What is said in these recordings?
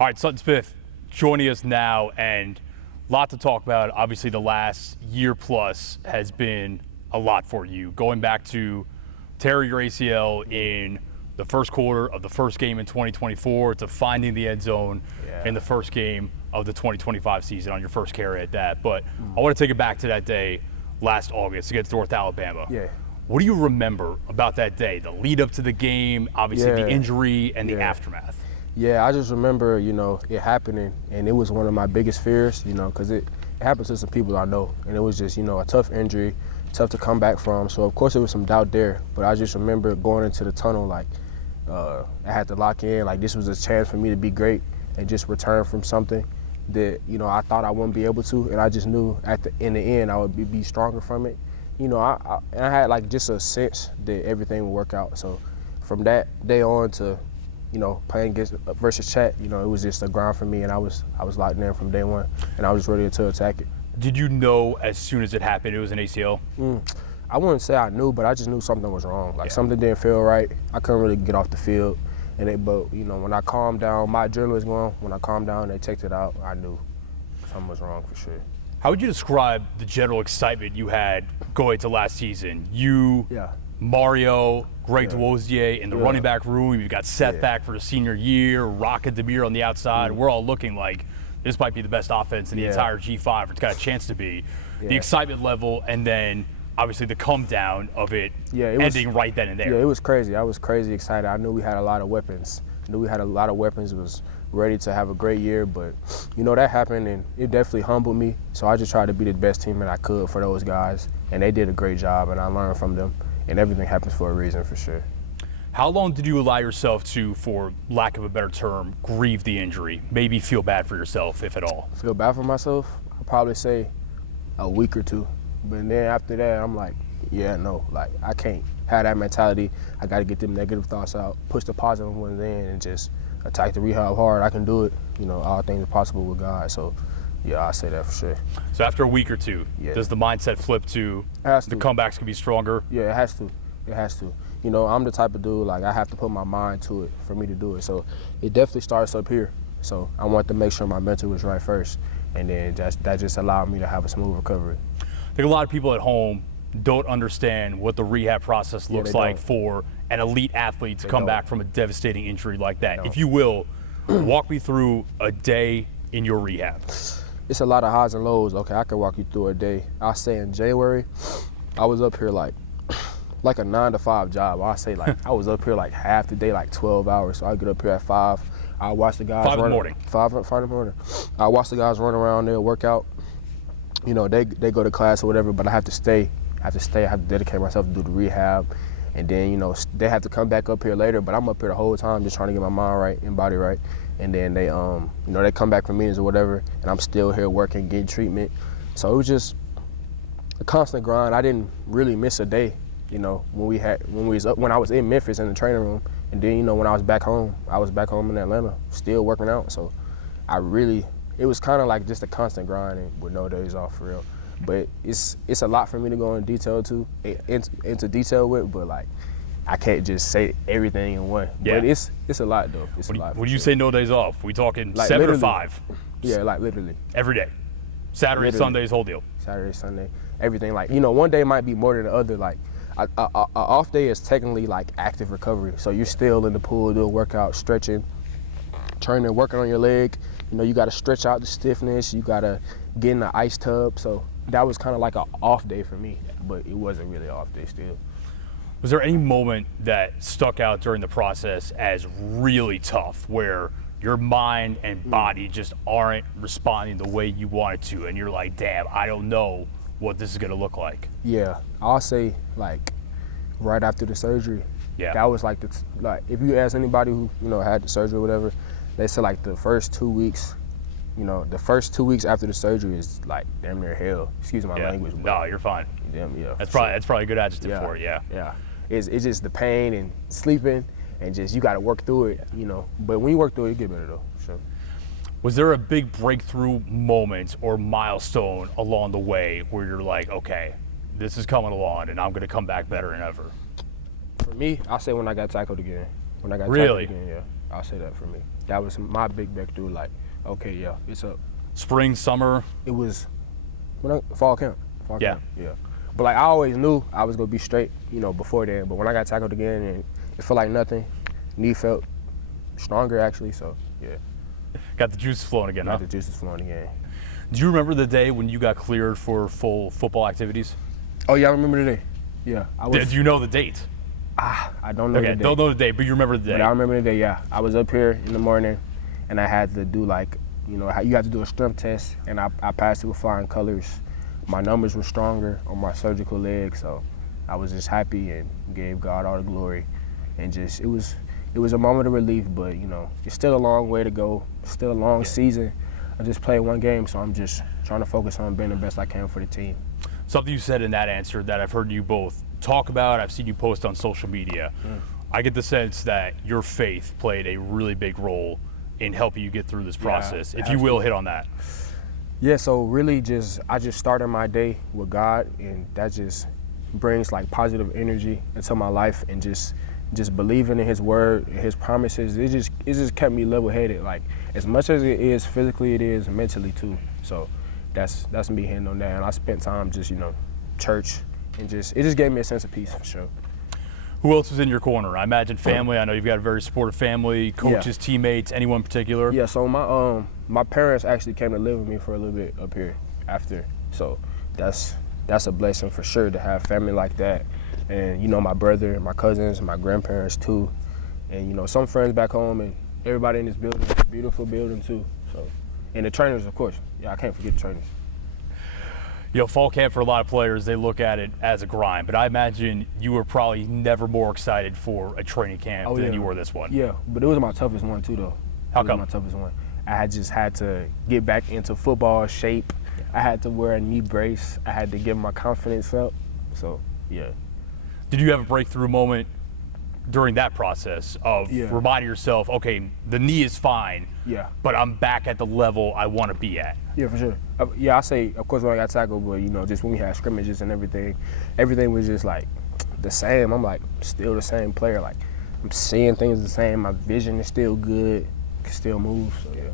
All right, Sutton Smith joining us now, and a lot to talk about. Obviously, the last year plus has been a lot for you. Going back to tearing your ACL in the first quarter of the first game in 2024 to finding the end zone in the first game of the 2025 season on your first carry at that. But I want to take it back to that day last August against North Alabama. Yeah. What do you remember about that day, the lead up to the game, obviously the injury and the aftermath? Yeah, I just remember, it happening, and it was one of my biggest fears, because it happened to some people I know, and it was just, a tough injury, tough to come back from. So, of course, there was some doubt there, but I just remember going into the tunnel, like, I had to lock in, like, this was a chance for me to be great and just return from something that, I thought I wouldn't be able to, and I just knew in the end I would be stronger from it. I had, like, just a sense that everything would work out. So, from that day on to playing versus Chat, it was just a grind for me, and I was locked in from day one, and I was ready to attack it. Did you know as soon as it happened it was an ACL? I wouldn't say I knew, but I just knew something was wrong. Like something didn't feel right. I couldn't really get off the field, but when I calmed down, my adrenaline was going. When I calmed down, they checked it out. I knew something was wrong for sure. How would you describe the general excitement you had going to last season? You, Mario, Greg DeWozier in the running back room. You've got Seth back for the senior year, Rocket Demir on the outside. We're all looking like this might be the best offense in the entire G5. It's got a chance to be. The excitement level, and then obviously the come down of it, ending right then and there. Yeah, it was crazy. I was crazy excited. I knew we had a lot of weapons. Was ready to have a great year, but that happened, and it definitely humbled me. So I just tried to be the best team that I could for those guys, and they did a great job, and I learned from them. And everything happens for a reason, for sure. How long did you allow yourself to, for lack of a better term, grieve the injury? Maybe feel bad for yourself, if at all? Feel bad for myself? I'd probably say a week or two. But then after that, I'm like, I can't have that mentality. I got to get them negative thoughts out, push the positive ones in, and just attack the rehab hard. I can do it. All things are possible with God. So, I say that for sure. So after a week or two, does the mindset flip to the comebacks can be stronger? Yeah, it has to. It has to. I'm the type of dude, like, I have to put my mind to it for me to do it. So it definitely starts up here. So I want to make sure my mental was right first, and then that just allowed me to have a smooth recovery. I think a lot of people at home don't understand what the rehab process looks like for an elite athlete to come back from a devastating injury like that. If you will, walk me through a day in your rehab. It's a lot of highs and lows. Okay, I can walk you through a day. I'll say in January, I was up here like a 9-to-5 job. I'll say I was up here like half the day, like 12 hours. So I get up here at 5. I watch the guys 5 in the morning. 5 in the morning. I watch the guys run around there, work out. They go to class or whatever, but I have to stay. I have to dedicate myself to do the rehab. And then, they have to come back up here later, but I'm up here the whole time just trying to get my mind right and body right. And then they, they come back from meetings or whatever, and I'm still here working, getting treatment. So it was just a constant grind. I didn't really miss a day, when I was in Memphis in the training room. And then, when I was back home in Atlanta, still working out. So it was kind of like just a constant grind with no days off for real. But it's a lot for me to go into detail with, but like I can't just say everything in one. Yeah. But it's a lot though. It's a lot. When you say no days off, we talking like 7 or 5? Yeah, like literally. Every day. Saturday, Sundays, whole deal. Saturday, Sunday, everything. Like, one day might be more than the other. Like a off day is technically like active recovery. So you're still in the pool doing workout, stretching, training, working on your leg. You got to stretch out the stiffness. You got to get in the ice tub. So that was kind of like an off day for me, but it wasn't really an off day still. Was there any moment that stuck out during the process as really tough where your mind and body just aren't responding the way you want it to, and you're like, damn, I don't know what this is going to look like? Yeah, I'll say like right after the surgery. Yeah. That was like if you ask anybody who, had the surgery or whatever, they said like the first 2 weeks, the first 2 weeks after the surgery is like damn near hell. Excuse my language. No, you're fine. That's probably a good adjective for it. Yeah. It's just the pain and sleeping and just you got to work through it. But when you work through it, you get better though. Sure. Was there a big breakthrough moment or milestone along the way where you're like, okay, this is coming along and I'm going to come back better than ever? For me, I'll say when I got tackled again. Really? Again, yeah. I'll say that for me. That was my big breakthrough. Like, okay, yeah, it's up. Spring, summer? It was fall camp. Yeah. Yeah. But like I always knew I was gonna be straight, before then. But when I got tackled again, and it felt like nothing, knee felt stronger actually. So yeah. Got the juices flowing again, Got the juices flowing again. Do you remember the day when you got cleared for full football activities? Oh yeah, I remember the day. Yeah. Do you know the date? I don't know the date. Don't know the date, but you remember the day. But I remember the day. Yeah. I was up here in the morning, and I had to do you have to do a strength test, and I passed it with flying colors. My numbers were stronger on my surgical leg, so I was just happy and gave God all the glory, and just it was a moment of relief. But it's still a long way to go. Still a long season. I just played one game, so I'm just trying to focus on being the best I can for the team. Something you said in that answer that I've heard you both talk about, I've seen you post on social media. I get the sense that your faith played a really big role in helping you get through this process. If you will hit on that. Yeah, so really I just started my day with God, and that just brings like positive energy into my life, and just believing in His word, His promises. It just kept me level-headed. Like as much as it is physically, it is mentally too. So that's me hitting on that. And I spent time just church, and it just gave me a sense of peace for sure. Who else was in your corner? I imagine family. I know you've got a very supportive family, coaches, teammates, anyone in particular? Yeah, so my parents actually came to live with me for a little bit up here after. So that's a blessing for sure to have family like that. And my brother and my cousins and my grandparents too. And some friends back home, and everybody in this building, beautiful building too. So, and the trainers, of course. Yeah, I can't forget the trainers. Fall camp for a lot of players, they look at it as a grind, but I imagine you were probably never more excited for a training camp than you were this one. Yeah, but it was my toughest one too, though. How come? It was my toughest one. I had just had to get back into football shape. I had to wear a knee brace. I had to get my confidence up. So, yeah. Did you have a breakthrough moment during that process of reminding yourself, okay, the knee is fine, but I'm back at the level I want to be at? Yeah, for sure. I say, of course, when I got tackled, but just when we had scrimmages and everything was just like the same. I'm like still the same player. Like I'm seeing things the same. My vision is still good. Can still move. So yeah.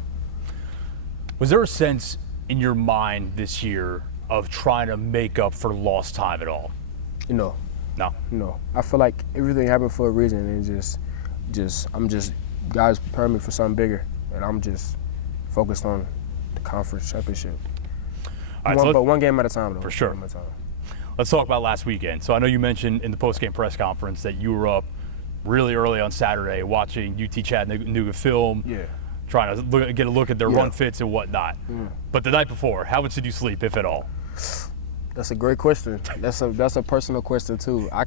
Was there a sense in your mind this year of trying to make up for lost time at all? No. No. I feel like everything happened for a reason, and God's preparing me for something bigger, and I'm just focused on the conference championship. All right, but one game at a time, though. For sure. Let's talk about last weekend. So I know you mentioned in the post-game press conference that you were up really early on Saturday watching UT Chattanooga film, trying to get a look at their run fits and whatnot. But the night before, how much did you sleep, if at all? That's a great question. That's a personal question too. I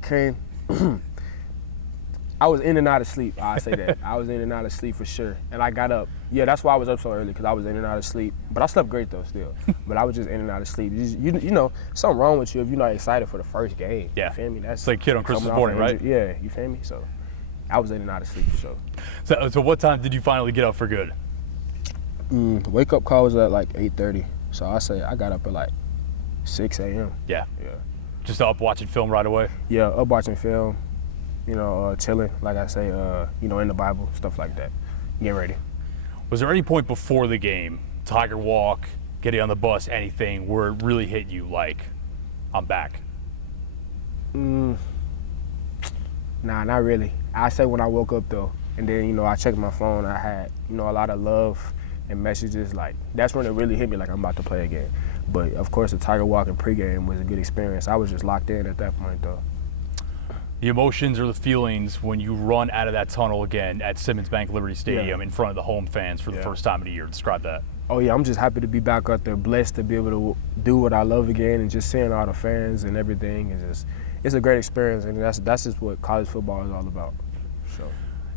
was in and out of sleep. I say that. I was in and out of sleep for sure. And I got up. Yeah, that's why I was up so early, because I was in and out of sleep. But I slept great though still. But I was just in and out of sleep. Something wrong with you if you're not excited for the first game. Yeah. You feel me? That's it's like a kid on Christmas morning, right? Yeah, you feel me? So I was in and out of sleep for sure. So what time did you finally get up for good? Wake up call was at like 8:30. So I say I got up at like 6 a.m. Yeah. Just up watching film right away? Yeah, up watching film, chilling, like I say, in the Bible, stuff like that, getting ready. Was there any point before the game, Tiger walk, getting on the bus, anything, where it really hit you like, I'm back? Nah, not really. I say when I woke up though, and then, I checked my phone, I had, a lot of love and messages, like, that's when it really hit me like I'm about to play again. But of course, the Tiger walk and pregame was a good experience. I was just locked in at that point, though. The emotions or the feelings when you run out of that tunnel again at Simmons Bank Liberty Stadium in front of the home fans for the first time in a year. Describe that. Oh yeah, I'm just happy to be back out there, blessed to be able to do what I love again, and just seeing all the fans and everything. It's a great experience, and that's just what college football is all about. So.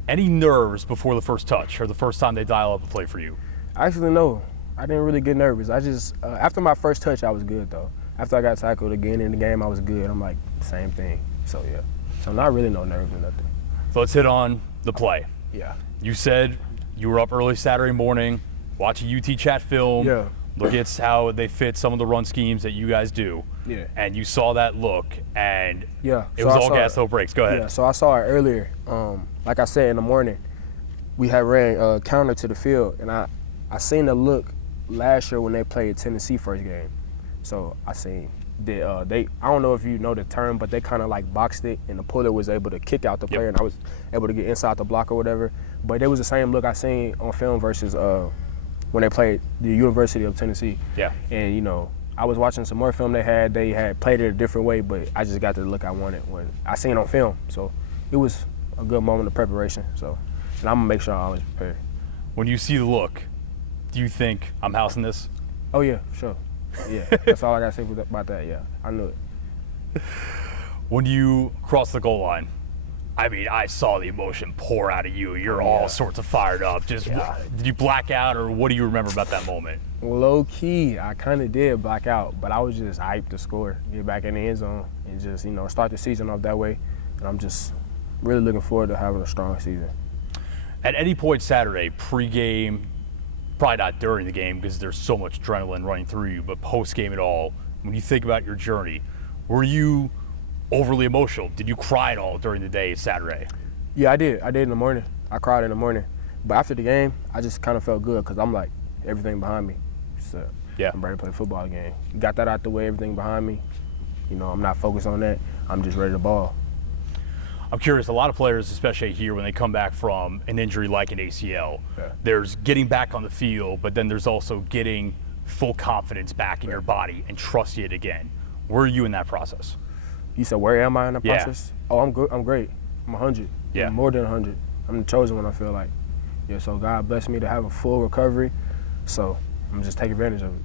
Any nerves before the first touch or the first time they dial up a play for you? Actually, no. I didn't really get nervous. I just, after my first touch, I was good, though. After I got tackled again in the game, I was good. I'm like, same thing. So, yeah. So, not really no nerves or nothing. So, let's hit on the play. Yeah. You said you were up early Saturday morning, watching UT Chat film. Yeah. Look at how they fit some of the run schemes that you guys do. Yeah. And you saw that look, and it was all gas, no brakes. Go ahead. Yeah, so I saw it earlier. Like I said, in the morning, we had ran counter to the field, and I seen the look last year when they played Tennessee first game. So I seen they I don't know if you know the term, but they kind of like boxed it, and the puller was able to kick out the player, and I was able to get inside the block or whatever. But it was the same look I seen on film versus when they played the University of Tennessee. Yeah. And you know, I was watching some more film they had played it a different way, but I just got the look I wanted when I seen it on film. So it was a good moment of preparation. So, and I'm gonna make sure I always prepare. When you see the look, do you think I'm housing this? Oh yeah, for sure. Yeah, that's all I gotta say about that. Yeah, I knew it. When you cross the goal line, I mean, I saw the emotion pour out of you. You're all sorts of fired up. Just did you black out, or what do you remember about that moment? Low key, I kind of did black out, but I was just hyped to score, get back in the end zone, and just start the season off that way. And I'm just really looking forward to having a strong season. At any point Saturday, pregame, probably not during the game because there's so much adrenaline running through you, but post-game at all, when you think about your journey, were you overly emotional? Did you cry at all during the day Saturday? Yeah, I did. I did in the morning. I cried in the morning. But after the game, I just kind of felt good because I'm like, everything behind me. So I'm ready to play football again. Got that out the way, everything behind me. I'm not focused on that. I'm just ready to ball. I'm curious, a lot of players, especially here, when they come back from an injury like an ACL, there's getting back on the field, but then there's also getting full confidence back in your body and trusting it again. Where are you in that process? You said, where am I in the process? Oh, I'm good. I'm great. I'm 100. Yeah. I'm more than 100. I'm the chosen one, I feel like. Yeah, so God blessed me to have a full recovery, so I'm just taking advantage of it.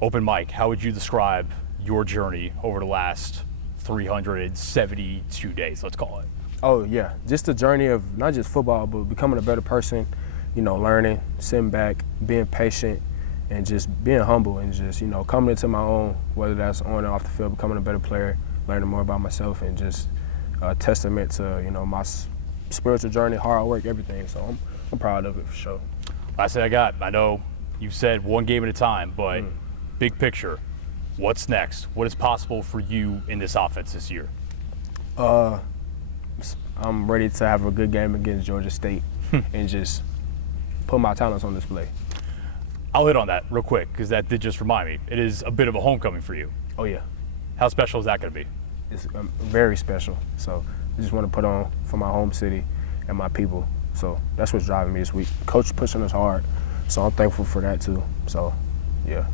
Open mic, how would you describe your journey over the last 372 days, let's call it? Oh, yeah. Just the journey of not just football, but becoming a better person, learning, sitting back, being patient, and just being humble and just, coming into my own, whether that's on and off the field, becoming a better player, learning more about myself, and just a testament to, my spiritual journey, hard work, everything. So I'm proud of it for sure. I know you said one game at a time, but big picture, what's next? What is possible for you in this offense this year? I'm ready to have a good game against Georgia State and just put my talents on display. I'll hit on that real quick because that did just remind me. It is a bit of a homecoming for you. Oh, yeah. How special is that going to be? It's very special. So I just want to put on for my home city and my people. So that's what's driving me this week. Coach pushing us hard. So I'm thankful for that too. So, yeah.